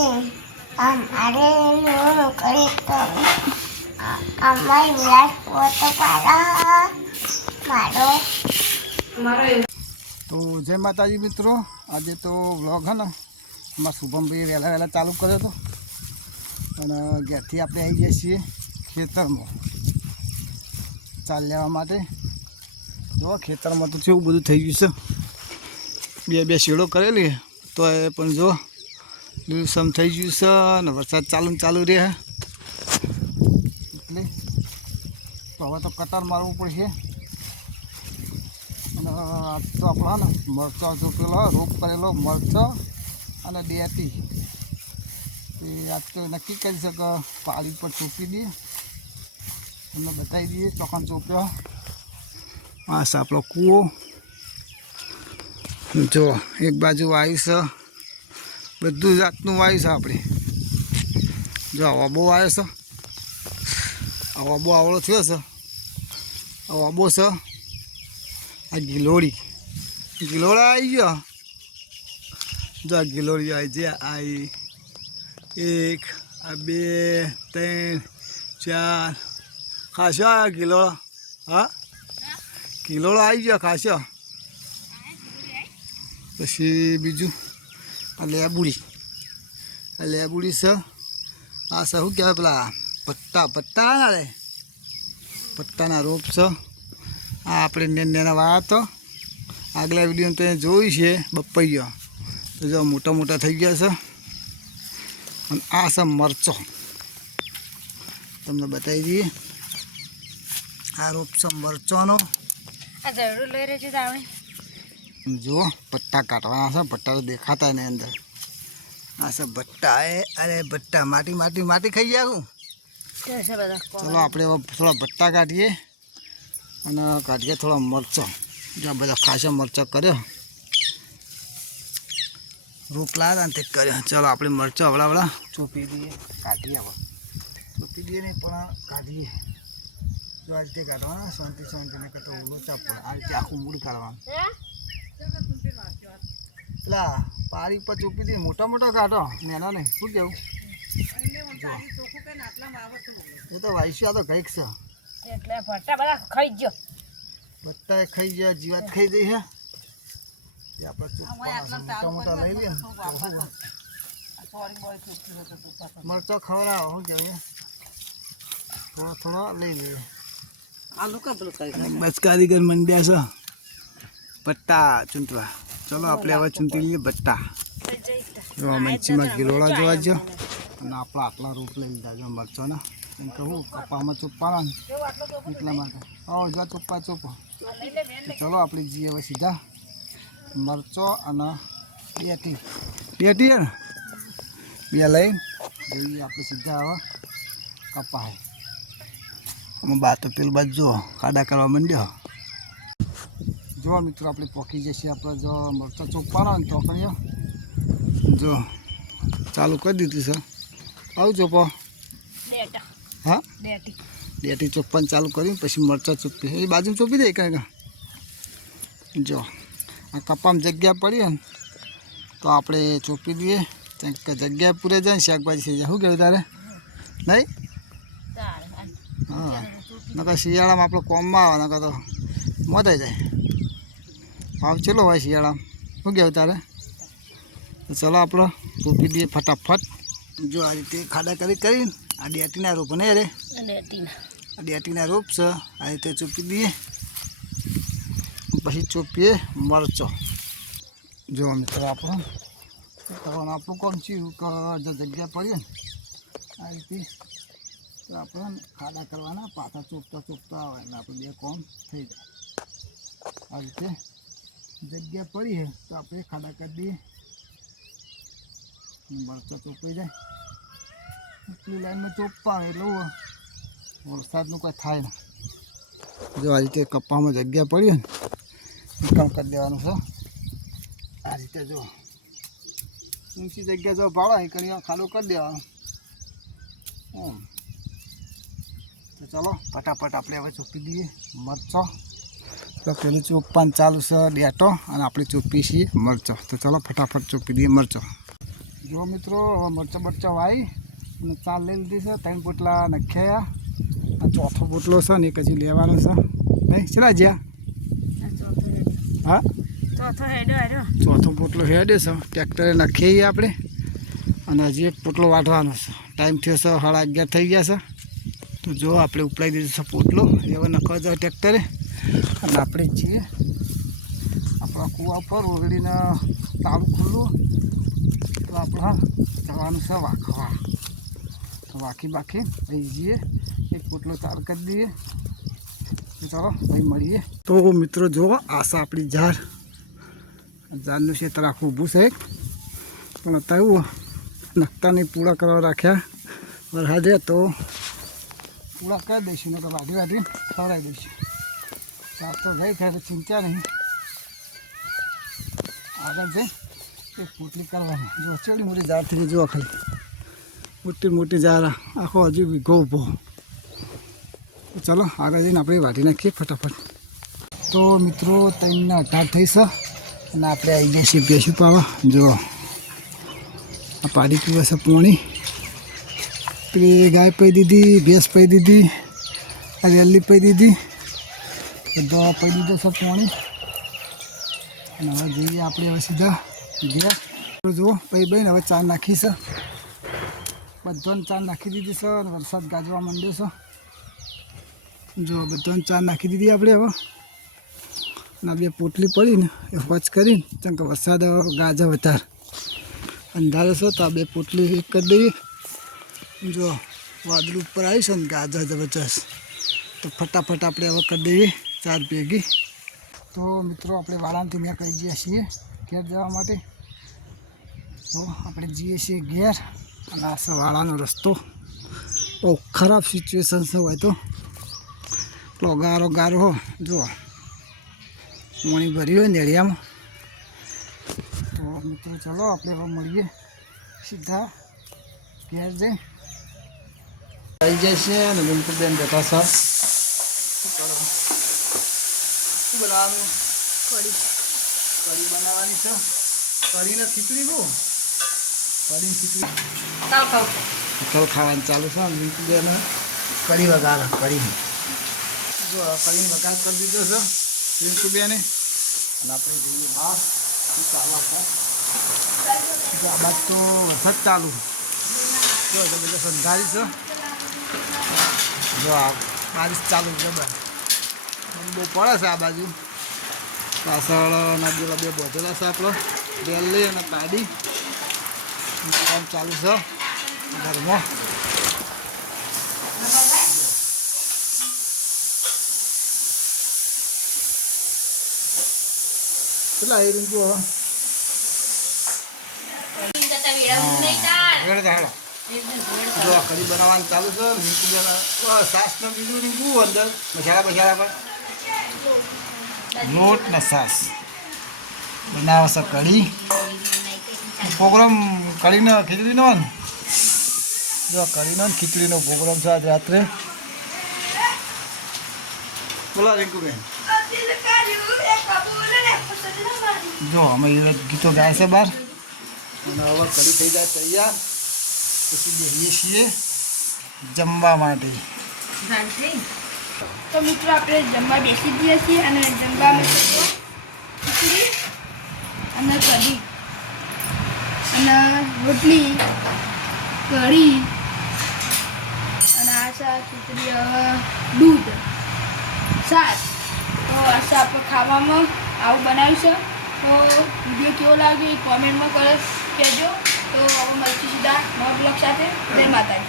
અમારે કરી અમારી વિરાટ ફોટો પાડા મારો તો જય માતાજી મિત્રો, આજે તો વ્લોગ હે ને એમાં શુભમભાઈ વહેલા ચાલુ કર્યો હતો અને ઘેરથી આપણે આવી જઈએ છીએ ખેતરમાં ચાલ લેવા માટે. જો ખેતરમાં તો કેવું બધું થઈ ગયું છે, બે શેડો કરેલી તો એ પણ જો લીલુંછમ થઈ ગયું છે અને વરસાદ ચાલુ રહે એટલે તો હવે તો કતાર મારવું પડશે. અને આજ તો આપણો ને મરચાં જો પેલો રોપ કરેલો મરચાં અને ડેટી એ આજ તો નક્કી કરી શકે પાળી પર ચોપી દઈએ તમને બતાવી દઈએ ચોકન ચોપ્યો. આ છે આપણો કૂવો. જો એક બાજુ વાયુ છે, બધું જાતનું વાયુ છે આપણે. જો આ વાબો વાયો છે, આ વાબો આવડો થયો છે, આ વાબો છે, આ ગિલોડા આવી ગયો. જો આ ગિલોડી આવી છે, આવી 1 આ 2 3 4 ખાસો આવ્યો ગિલોડો. હા ગિલોડો આવી ગયો ખાસો. પછી બીજું આ લેબુડી છે. આ શું કહેવાય પેલા પત્તા ના રે પત્તાના રોપ છે. આ આપણે નેના વાયા તો આગલા વિડીયો તો જોયું છે બપૈયો, તો જો મોટા થઈ ગયા છે. અને આ છે મરચો, તમને બતાવી દઈએ. આ રોપ છે મરચોનો. જો પત્તા કાઢવાના છે, પત્તા તો દેખાતા નહીં અંદર. આ છે ભટ્ટા. અરે ભટ્ટા માટી ખાઈ ગયા હું. ચલો આપણે થોડા ભટ્ટા કાઢીએ અને કાઢીએ થોડા મરચો. જો બધા ખાસા મરચા કર્યો, રોપલા હતા ને તે કર્યો. ચલો આપણે મરચો હવડા ચોપી દઈએ, કાઢીએ. હવે ચોપી દઈએ નહીં પણ કાઢીએ. જો આ રીતે કાઢવાના શાંતિને કરતો ઓલો ચાપ પડે. આ રીતે આખું મૂળ કાઢવાનું. પેલા પારી પર ચોપી દઈએ, મોટા કાઢો, નાના નહીં. શું કેવું? એ તો વાઈસી આ તો કંઈક છે. બધા ખાઈ ગયા, જીવાત ખાઈ જઈ છે. એ આપણે મોટા લઈ લઈએ મરચો ખવડાવો. શું કહેવાય? થોડો લઈ લઈએ. બસ કારીગર મંડ્યા છે પટ્ટા ચૂંટવા. ચલો આપણે હવે ચૂંટી લઈએ બટ્ટા. જો મંચીમાં ગિલોડા જોવા જો. અને આપણા આટલા રોપ લઈ લીધા જો મરચોના. એમ કહું કપામાં ચોપવાના ને એટલા માટે. જો ચોપો. ચલો આપણે જઈએ હવે સીધા મરચો અને ડેટી હે ને બે લઈ જઈએ આપણે સીધા હવે કપાય. અમે બા તો પેલું બાજુ જો ખાડા કરવા માંડ્યો. જો મિત્રો આપણે પોકી જશે. આપણે જો મરચાં ચોપવાના ને તો કરીએ. જો ચાલુ કરી દીધું છે. આવું ચોપો. હા ડેટી ચોપવાનું ચાલુ કર્યું પછી મરચાં ચોપી એ બાજુ ચોપી દે કાંઈ. જો આ કપામાં જગ્યા પડી ને તો આપણે ચોપી દઈએ. જગ્યા પૂરે જાય ને શાકભાજી થઈ જાય. શું કહેવું તારે? નહીં? હા નકર શિયાળામાં આપણે કોમમાં આવે, નકર તો મોદાઈ જાય. ભાવ ચલો હોય શિયાળામાં. શું કહેવું તારે? તો ચલો આપણે ચોપી દઈએ ફટાફટ. જો આ રીતે ખાડા કરીને આ ડેટીના રોપ ને રે આ ડેટીના રોપ છે. આ રીતે ચોપી દઈએ. પછી ચોપીએ મરચો. જો મિત્રો આપણું કોણ ચીવું જગ્યા પડીએ ને આ રીતે તો આપણે ખાડા કરવાના. પાછા ચોપતા આવે એટલે આપણે બે કોમ થઈ જાય. આ રીતે જગ્યા પડી છે તો આપણે ખાડા કરી દઈએ. મરચો ચોપાઈ જાય એટલી લાઈનમાં ચોપવાનું એટલે વરસાદનું કોઈ થાય ને. જો આ રીતે કપામાં જગ્યા પડી ને નિકાલ કરી દેવાનું છે. આ રીતે જો ઊંચી જગ્યા જો ભાડો એ કરી ખાડો કરી દેવાનું. તો ચલો ફટાફટ આપણે હવે ચોપી દઈએ મરચો. તો પેલું ચોપવાનું ચાલુ છે ડેટો અને આપણે ચોપીએ છીએ મરચો. તો ચલો ફટાફટ ચોપી દઈએ મરચો. જો મિત્રો હવે મરચાં બરચાં વાવી અને ચાલ લઈ લીધી છે 3 પોટલા નાખ્યા આ ચોથો પોટલો છે ને એક હજી લેવાનો છે નહીં ચલા જ્યાં હા ચોથો પોટલો હેડે છે ટ્રેક્ટરે નાખીએ આપણે અને હજી એક પોટલો વાઢવાનો છે ટાઈમ થયો છે 11:30 થઈ ગયા છે તો જો આપણે ઉપલાવી દીધો છે પોટલો એવો નખવા જાય ટ્રેક્ટરે અને આપણે છીએ આપણા કૂવા ઉપર ઓગળીને તાળું ખુલ્લું તો આપણે જવાનું છે વાખવા તો વાખી બાખી ભાઈ જઈએ એક પોટલો ચાર કરી દઈએ તો ચાલો ભાઈ મળીએ તો મિત્રો જુઓ આશા આપણી ઝાડનું ક્ષેત્ર આખું ઊભું છે પણ અત્યારે એવું નખતાની પૂળા કરવા રાખ્યા વરસાદે તો પૂળા કરી દઈશું ને વાઢી વાઢીને ખવડાવી દઈશું ચાર તો ગઈ થાય ચિંતા નહીં આગળ જઈ એક પોટલી કરવાની જો ચેડી મોટી ઝાડ થઈ ગઈ જુઓ ખાલી મોટી ઝાડ આખો હજુ વીઘો ઊભો ચાલો આગળ જઈને આપણે વાઢી નાખીએ ફટાફટ તો મિત્રો 3:18 થઈ છે અને આપણે આવી ગયા છીએ ભેંસું પાવા જો આ પાડી પીવે છે પોણી પેલી ગાય પી દીધી ભેંસ પી દીધી આ વેલી પી દીધી બધો પી દીધો છે પોણી અને હવે જઈએ આપણે હવે સીધા ઘેર જુઓ પી બહેન હવે ચા નાખી છે બધાને ચા નાખી દીધી છે અને વરસાદ ગાજવા માંડ્યો છે જો બધાને ચા નાખી દીધી આપણે હવે અને બે પોટલી પડીને એ વચ કરીને કેમ કે વરસાદ ગાજા વધારે અંધારો છે તો આ બે પોટલી એક કરી દઈએ જો વાદળ ઉપર આવી છે ને ગાજા જબરજસ્ત તો ફટાફટ આપણે હવે કરી દઈએ ચાર ભેગી તો મિત્રો આપણે વાળાથી ત્યાં કહી ગયા છીએ ઘેર જવા માટે તો આપણે જઈએ છીએ ઘેર અને આ છે વાળાનો રસ્તો બહુ ખરાબ સિચ્યુએશન છે હોય તો પેલો ગારો હો જુઓ પાણી ભર્યું હોય નેળિયામાં તો મિત્રો ચાલો આપણે હવે મળીએ સીધા ઘેર જઈ આવી જાય છે અને બેન બેઠા છે શું બનાવવાનું કઢી બનાવવાની છે કઢીને ખીચડી બહુ કઢી ખીચડી ઉથલ ખાવાનું ચાલુ છે મિલ્ક બેન કઢી વઘાર કઢી જો કઢીને વઘાર કરી દીધો છે મિલ્ક બેને અને આપણે જોઈએ બહાર ચાલવા આ બાદ તો વરસાદ ચાલુ જો બધા સંધારી છે જો આ બારિશ ચાલુ છે બસ બહુ પડે છે આ બાજુ પાછળ નદીઓ બે બોધેલા છે આપણો રેલી અને પાડી કામ ચાલુ છે ઘરમાં કેટલા આવી રહ્યું જો કઢી બનાવવાનું ચાલુ છે સાસ ને બીજું રીંગું અંદર મસાલા પર લોટ ને સાસ બનાવે છે કઢી પ્રોગ્રામ કઢીનો ખીચડીનો ને જો કઢીનો ને ખીચડીનો પ્રોગ્રામ છે આજ રાત્રે બોલો રીંકુબેન જો અમે ગીતો ગાય છે બહાર અને હવે કઢી થઈ જાય તૈયાર પછી બેસીએ છીએ જમવા માટે તો મિત્રો આપણે જમવા બેસી જઈએ છીએ અને જમવામાં ખીચડી અને કઢી અને રોટલી કઢી અને આ શાક ખીચડી દૂધ શાક તો આ શાક આપણે ખાવામાં આવું બનાવીશું તો વિડીયો કેવો લાગ્યો એ કોમેન્ટમાં કહેજો તો હવે મળશું સીધા નવા બ્લોગ સાથે જય માતાજી.